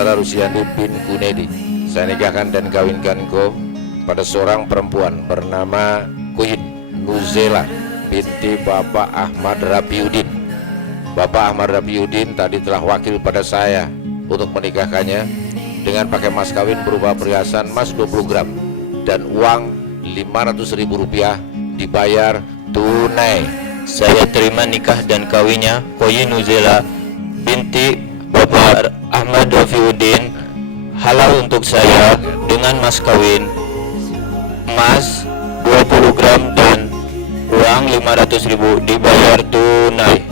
Saudara Rusiandi bin Kunedi, saya nikahkan dan kawinkan kau pada seorang perempuan bernama Queen Nuzela binti Bapak Ahmad Rafiuddin. Bapak Ahmad Rafiuddin tadi telah wakil pada saya untuk menikahkannya dengan pakai mas kawin berupa perhiasan emas 20 gram dan uang Rp500.000 dibayar tunai. Saya terima nikah dan kawinnya Queen Nuzela binti Bapak Ahmad Rafiuddin halal untuk saya dengan mas kawin emas 20 gram dan uang 500.000 dibayar tunai.